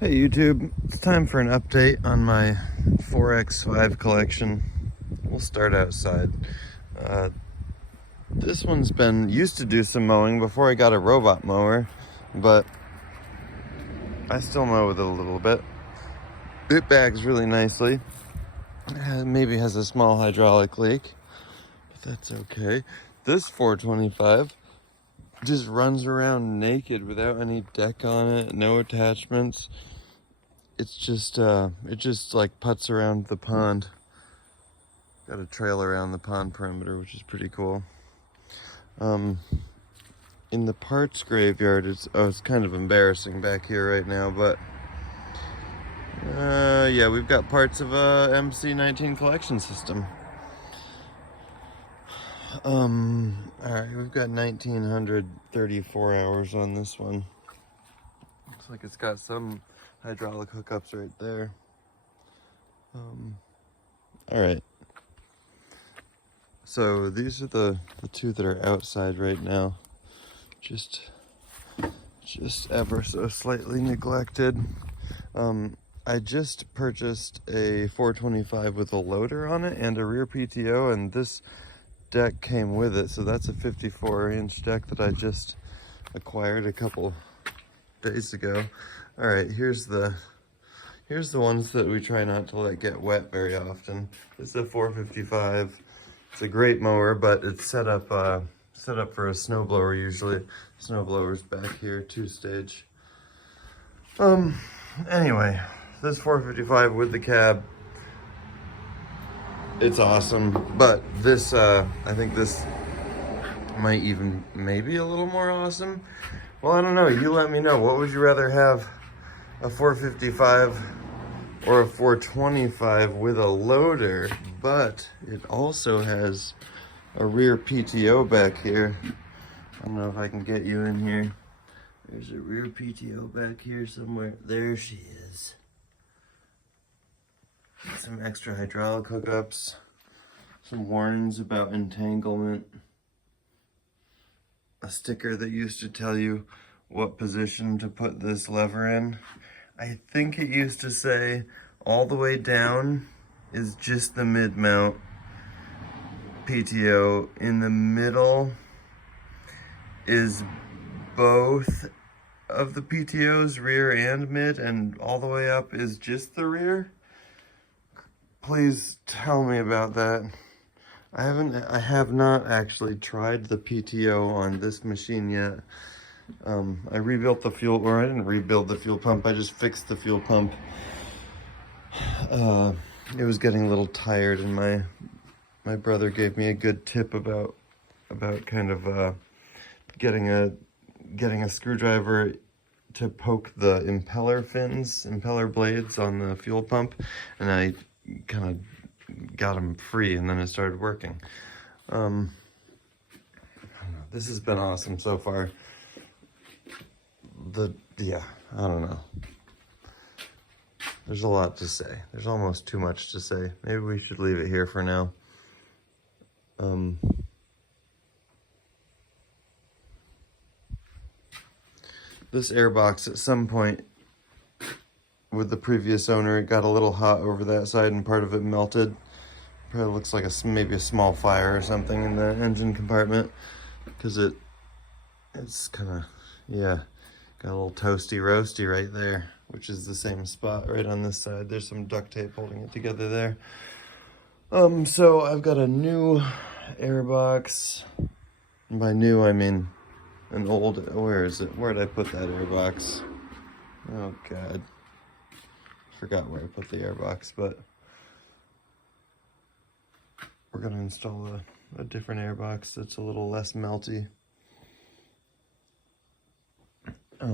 Hey YouTube, it's time for an update on my 4x5 collection. We'll start outside. This one's been used to do some mowing before I got a robot mower, but I still mow with it a little bit. It bags really nicely. Maybe has a small hydraulic leak, but that's okay. This 425 just runs around naked without any deck on it, no attachments. It's just, it just like putts around the pond. Got a trail around the pond perimeter, which is pretty cool. In the parts graveyard, it's kind of embarrassing back here right now, but yeah, we've got parts of a MC19 collection system. All right, we've got 1934 hours on this one. Looks like it's got some hydraulic hookups right there. All right. So these are the two that are outside right now. Just ever so slightly neglected. I just purchased a 425 with a loader on it and a rear PTO, and this deck came with it. So that's a 54-inch deck that I just acquired a couple days ago. All right, here's the ones that we try not to let get wet very often. It's a 455. It's a great mower, but it's set up for a snowblower usually. Snowblower's back here, 2-stage. Anyway, this 455 with the cab, it's awesome. But this, I think this might even maybe a little more awesome. Well, I don't know. You let me know. What would you rather have, a 455 or a 425 with a loader? But it also has a rear PTO back here. I don't know if I can get you in here. There's a rear PTO back here somewhere. There she is. Some extra hydraulic hookups. Some warnings about entanglement. A sticker that used to tell you what position to put this lever in. I think it used to say all the way down is just the mid-mount PTO. In the middle is both of the PTOs, rear and mid, and all the way up is just the rear. Please tell me about that. I have not actually tried the PTO on this machine yet. I rebuilt the fuel, or I didn't rebuild the fuel pump, I just fixed the fuel pump. It was getting a little tired, and my brother gave me a good tip about kind of getting a screwdriver to poke the impeller blades on the fuel pump, and I kind of got them free, and then it started working. This has been awesome so far. Yeah, I don't know. There's a lot to say. There's almost too much to say. Maybe we should leave it here for now. This airbox at some point with the previous owner, it got a little hot over that side and part of it melted. Probably looks like maybe a small fire or something in the engine compartment, because it's kind of, yeah, got a little toasty roasty right there, which is the same spot right on this side. There's some duct tape holding it together there. So I've got a new airbox. And by new, I mean an old, where is it? Where did I put that airbox? Oh God. Forgot where I put the airbox, but we're gonna install a different airbox that's a little less melty. I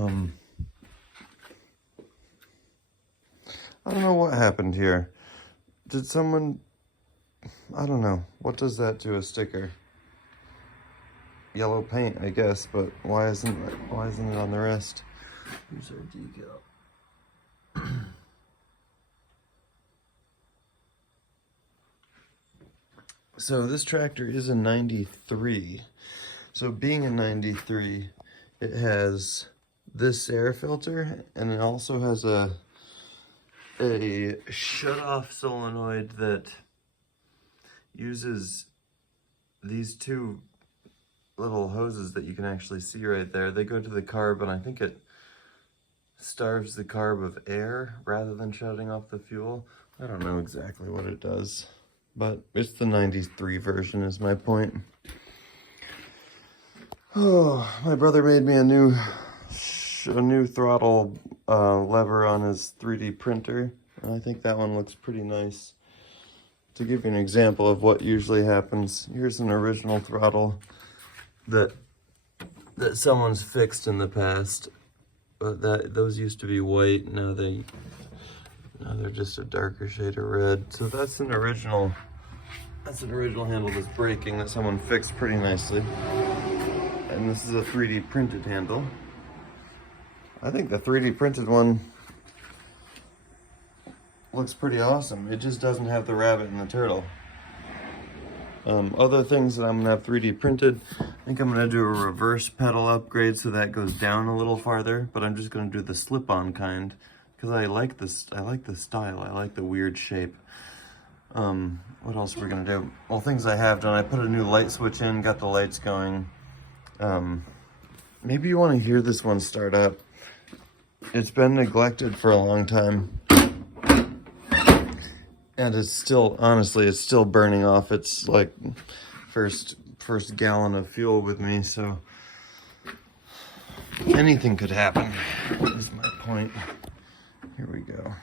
don't know what happened here. Did someone, I don't know. What does that to a sticker? Yellow paint, I guess, but why isn't it on the rest? Here's our decal. So this tractor is a 93. So being a 93, it has this air filter, and it also has a shut-off solenoid that uses these two little hoses that you can actually see right there. They go to the carb, and I think it starves the carb of air rather than shutting off the fuel. I don't know exactly what it does, but it's the 93 version is my point. Oh, my brother made me a new throttle lever on his 3D printer, and I think that one looks pretty nice. To give you an example of what usually happens, here's an original throttle that someone's fixed in the past, but those used to be white. Now they're just a darker shade of red. So that's an original handle that's breaking that someone fixed pretty nicely. And this is a 3D printed handle. I think the 3D printed one looks pretty awesome. It just doesn't have the rabbit and the turtle. Other things that I'm gonna have 3D printed, I think I'm gonna do a reverse pedal upgrade so that goes down a little farther, but I'm just gonna do the slip-on kind because I like the style. I like the weird shape. What else are we gonna do? Well, things I have done, I put a new light switch in, got the lights going. Maybe you want to hear this one start up. It's been neglected for a long time. And it's still, honestly, it's still burning off its like first gallon of fuel with me, so anything could happen is my point. Here we go.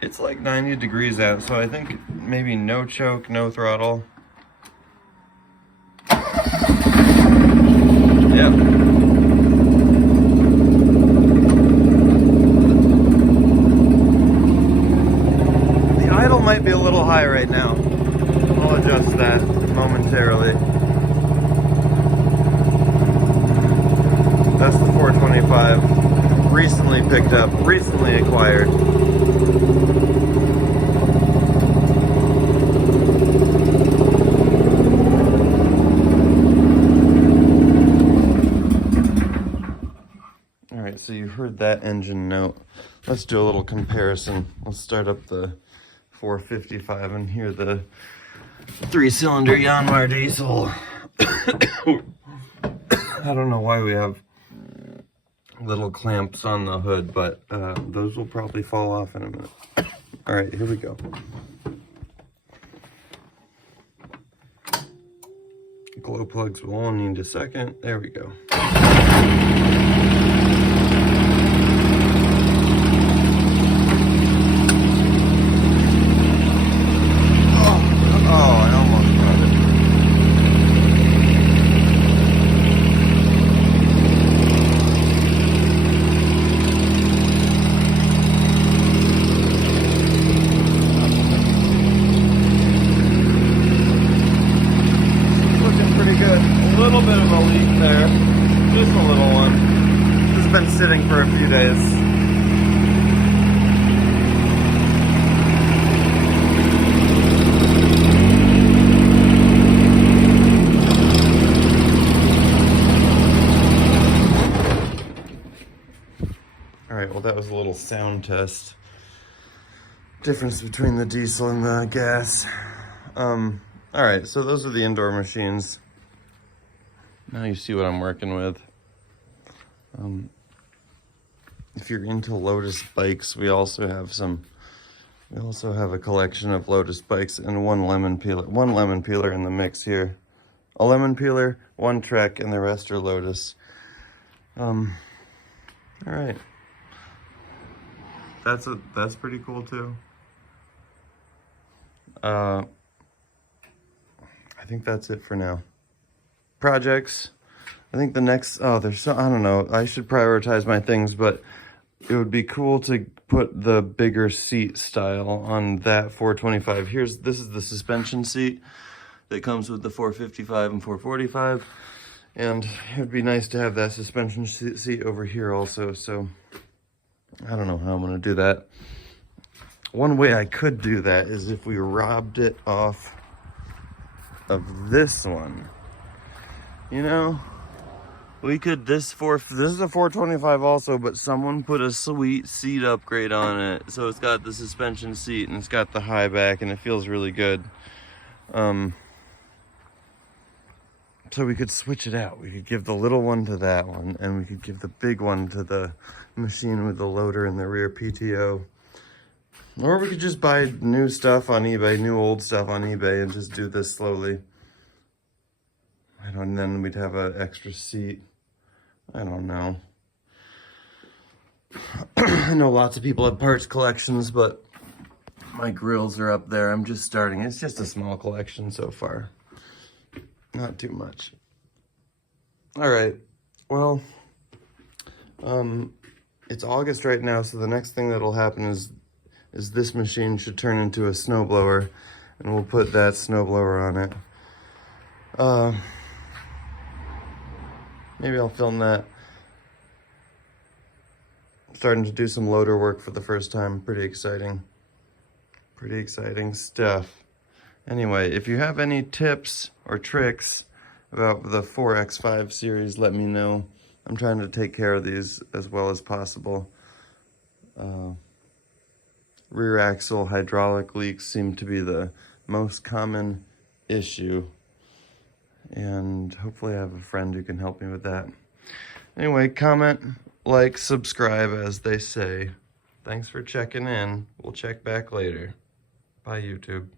It's like 90 degrees out, so I think maybe no choke, no throttle. Yep. Might be a little high right now. I'll adjust that momentarily. That's the 425. Recently picked up, recently acquired. Alright, so you heard that engine note. Let's do a little comparison. Let's start up the 455 and hear the 3-cylinder Yanmar diesel. I don't know why we have little clamps on the hood, but those will probably fall off in a minute. All right, here we go. Glow plugs will only need a second. There we go. Sitting for a few days. All right, well, that was a little sound test. Difference between the diesel and the gas. All right, so those are the indoor machines. Now you see what I'm working with. If you're into Lotus bikes, we also have a collection of Lotus bikes and one lemon peeler in the mix here. A lemon peeler, one Trek, and the rest are Lotus. All right. That's pretty cool too. I think that's it for now. Projects. I think the next, I don't know, I should prioritize my things, but it would be cool to put the bigger seat style on that 425. This is the suspension seat that comes with the 455 and 445. And it would be nice to have that suspension seat over here also. So I don't know how I'm gonna do that. One way I could do that is if we robbed it off of this one, you know? We could, this is a 425 also, but someone put a sweet seat upgrade on it. So it's got the suspension seat and it's got the high back and it feels really good. So we could switch it out. We could give the little one to that one and we could give the big one to the machine with the loader and the rear PTO. Or we could just buy new stuff on eBay, new old stuff on eBay and just do this slowly. And then we'd have an extra seat. I don't know. I know lots of people have parts collections, but my grills are up there. I'm just starting. It's just a small collection so far. Not too much. All right. Well, it's August right now, so the next thing that'll happen is this machine should turn into a snowblower, and we'll put that snowblower on it. Maybe I'll film that. Starting to do some loader work for the first time. Pretty exciting. Pretty exciting stuff. Anyway, if you have any tips or tricks about the 4X5 series, let me know. I'm trying to take care of these as well as possible. Rear axle hydraulic leaks seem to be the most common issue. And hopefully I have a friend who can help me with that. Anyway, comment, like, subscribe, as they say. Thanks for checking in. We'll check back later. Bye, YouTube.